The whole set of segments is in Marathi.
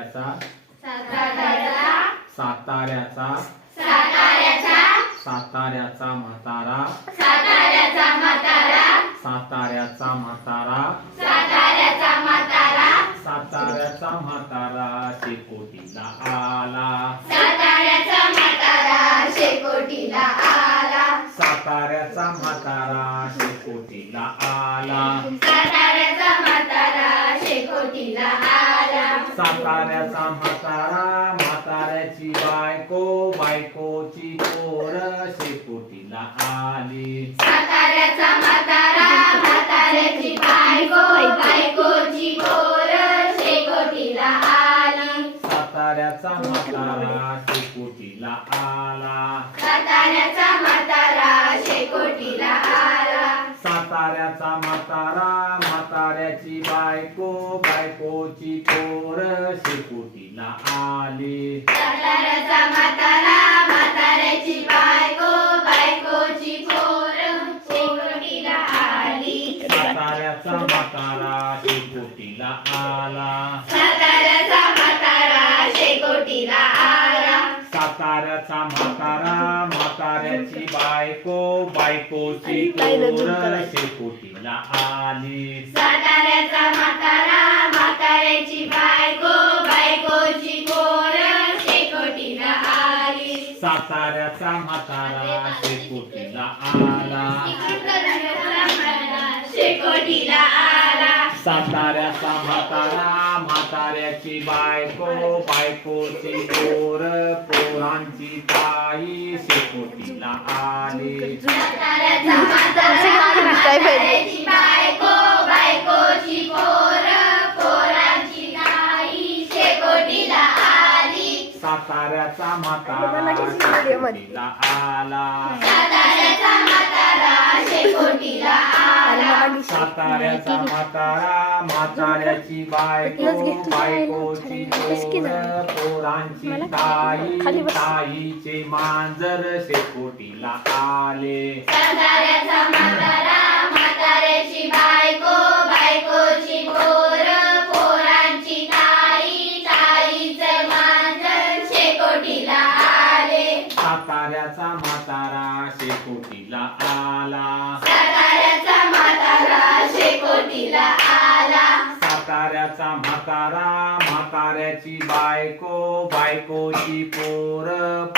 साताऱ्याचा साताऱ्याचा साताऱ्याचा म्हातारा साताऱ्याचा म्हातारा शेकोटीला आला साताऱ्याचा म्हातारा शेकोटीला आला साताऱ्याचा म्हातारा शेकोटीला आला साताऱ्याचा म्हातारा शेकोटीला आला साताऱ्याचा म्हातारा म्हाताऱ्याची बायको बायकोची पोर शेकोटीला आली साताऱ्याचा म्हातारा म्हाताऱ्याची बायको बायकोची पोर शेकोटीला आली साताऱ्याचा म्हातारा शेकोटीला आला साताऱ्याचा म्हातारा शेकोटीला आला साताऱ्याचा म्हातारा म्हाताऱ्याची बायको बायकोची पोर शेकोटीला आली साताऱ्याचा म्हातारा म्हाताऱ्याची बायको बायकोची पोर शेकोटीला आली साताऱ्याचा म्हातारा शेकोटीला आला साताऱ्याचा म्हातारा शेकोटीला आला साताऱ्याचा म्हातारा म्हाताऱ्याची बायको बायकोची पोर शेकोटीला आली साताऱ्याचा म्हातारा म्हाताऱ्याची बायको बायकोची पोर शेकोटीला आली साताऱ्याचा म्हातारा शेकोटीला आला शेकोटीला आला साताऱ्याचा म्हातारा म्हाताऱ्याची बायको बायकोची पोर पोरांची ताई शेकोटीला आली साताऱ्याचा म्हातारा म्हाताऱ्याची बायको बायकोची पोर पोरांची ताई शेकोटीला आली साताऱ्याचा म्हातारा शेकोटीला आला साताऱ्याचा म्हातारा शेकोटीला आला साताऱ्याचा म्हातारा म्हाताऱ्याची बायको बायकोची पोर पोरांची ताई ताईचे मांजर शेकोटीला आले साताऱ्याचा म्हातारा म्हाताऱ्याची बायको बायकोची पोर पोरांची ताई ताईचे मांजर शेकोटीला आले साताऱ्याचा म्हातारा शेकोटीला आला साताऱ्याचा म्हातारा शेकोटीला आला साताऱ्याचा म्हातारा म्हाताऱ्याची बायको बायकोची पोर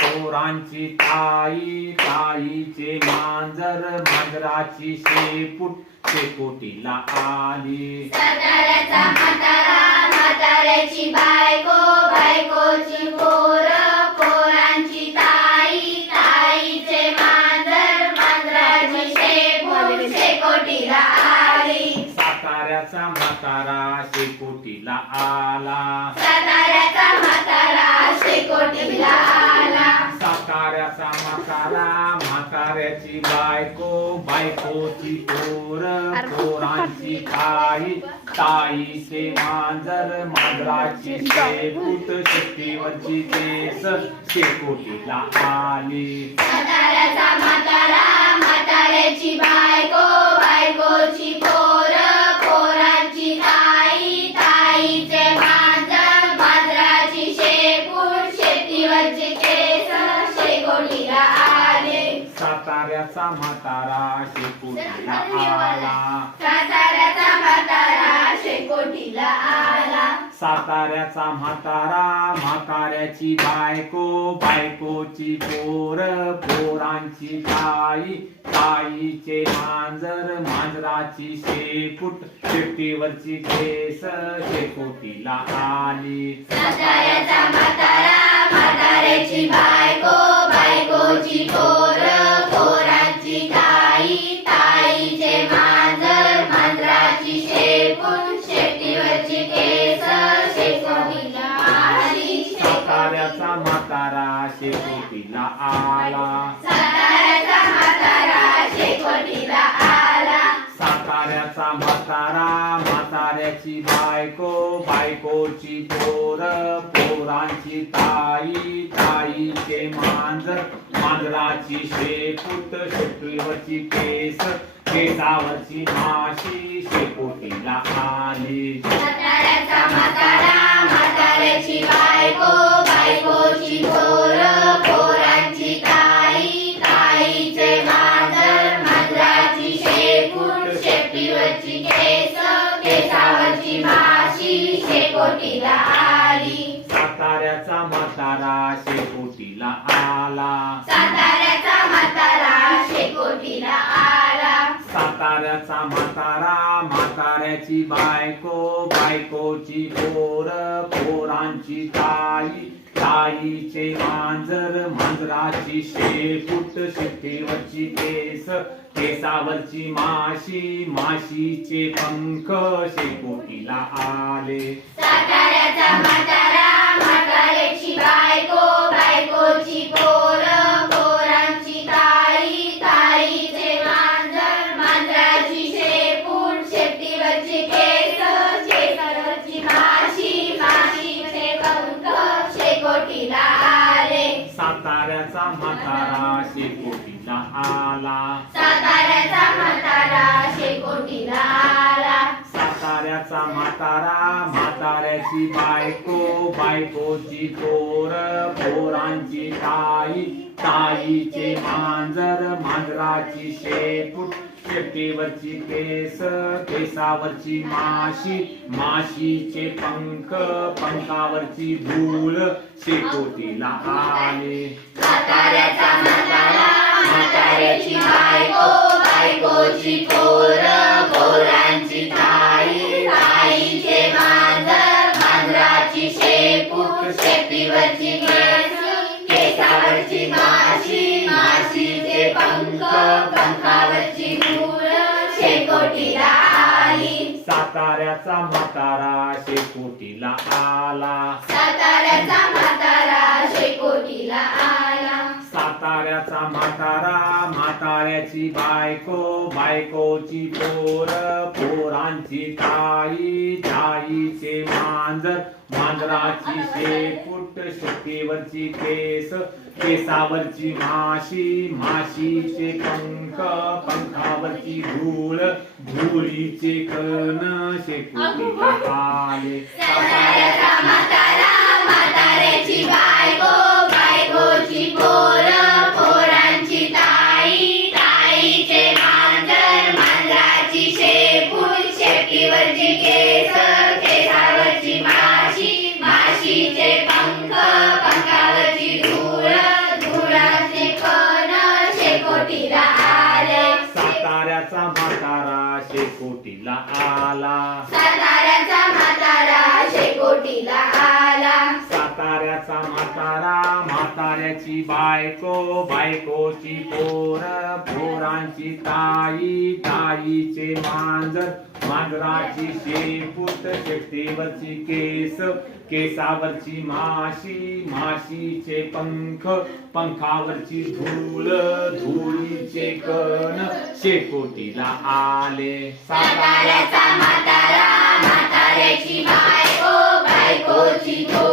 पोरांची ताई ताईचे मांजर मांजराची शेपूट शेकोटीला आली साताऱ्याचा म्हातारा म्हाताऱ्याची बायको बायकोची पोर पोरांची ताई ताईचे मांजर मांजराची शेपूट शेकोटीला आली साताऱ्याचा म्हातारा शेकोटीला आला साताऱ्याचा म्हातारा शेकोटीला आला साताऱ्याचा म्हातारा म्हाताऱ्याची बायको बायकोची पोर पोरांची ताई ताईचे मांजर मांजराची शेपूट शेतीवरची केस शेकोटीला आली साताऱ्याचा म्हातारा म्हाताऱ्याची बायको बायकोची पोर पोरांची ताई ताईचे मांजर मांजराची शेपूट शेतीवरची केस शेकोटीला आले साताऱ्याचा म्हातारा शेकोटीला आला साताऱ्याचा म्हातारा शेकोटीला आला साताऱ्याचा म्हातारा म्हाताऱ्याची बायको बायकोची पोर पोरांची ताई ताईचे मांजर मांजराची शेपूट शेतीवरची केस शेकोटीला आली साताऱ्याचा म्हातारा म्हाताऱ्याची बायको बायकोची पोर पोरांची ताई ताईचे मांजर मांजराची शेपूट शेतीवरची केस शेकोटीला आली साताऱ्याचा म्हातारा शेकोटीला आला साताऱ्याचा म्हातारा शेकोटीला आला साताऱ्याचा म्हातारा म्हाताऱ्याची बायको बायकोची पोर पोरांची ताई ताईचे मांजर मांजराची शेपूट शेतीवरची केस केसावरची माशी शेकोटीला आली साताऱ्याचा म्हातारा म्हाताऱ्याची मांजराची बायको बायकोची पोर पोरांची ताई ताईचे मांजर मांजराची शेपूट शेपटीवरची केस केसावरची माशी माशीचे पंख शेकोटीला आले साताऱ्याचा म्हातारा म्हाताऱ्याची बायको बायकोची पोर पोरांची ताई ताईचे मांजर मांजराची शेपूट शेपटीवरची केस केसावरची माशी माशीचे पंख शेकोटीला आले साताऱ्याचा म्हातारा शेकोटीला आला साताऱ्याचा म्हातारा शेकोटीला आला साताऱ्याचा म्हातारा म्हाताऱ्याची बायको बायकोची पोर पोरांची ताई ताईचे मांजर मांजराची शेपूट शेपटीवरची केस केसावरची माशी माशीचे पंख पंखावरची धूळ शेकोटीला आले साताऱ्याचा म्हातारा म्हाताऱ्याची बायको बायकोची पोर पोरांची ताई ताईचे मांजर मांजराची शेपूट शेपटीवरची केस केसावरची माशी माशीचे पंख पंखावरची धूळ शेकोटीला आली साताऱ्याचा म्हातारा शेकोटीला आला साताऱ्याचा म्हातारा शेकोटीला आला साताऱ्याचा म्हातारा म्हाताऱ्याची बायको बायकोची पोर पोरांची ताई ताईचे मांजर मांजराची शेपूट शेपटीवरची केस केसावरची माशी माशीचे पंख पंखावरची धूळ धुळीचे कण शेकोटीला आले साताऱ्याचा म्हातारा म्हाताऱ्याची बायको बायकोची पोर पोरांची ताई ताईचे मांजर मांजराची शेपूट शेपटीवरची केस केसावरची माशी माशीचे पंख पंखावरची धूळ धुळाचे कण शेकोटीला आले साताऱ्याचा म्हातारा शेकोटीला आला साताऱ्याचा म्हातारा शेकोटीला आला साताऱ्याचा म्हातारा म्हाताऱ्याची बायको बायकोची पोर पोरांची ताई ताईचे मांजर मांजराची शेपूट शेपटीवरची केस केसावरची माशी माशीचे पंख पंखावरची धूळ धुळीचे कण शेकोटीला आले साताऱ्याचा म्हातारा म्हाताऱ्याची बायको बायकोची पोर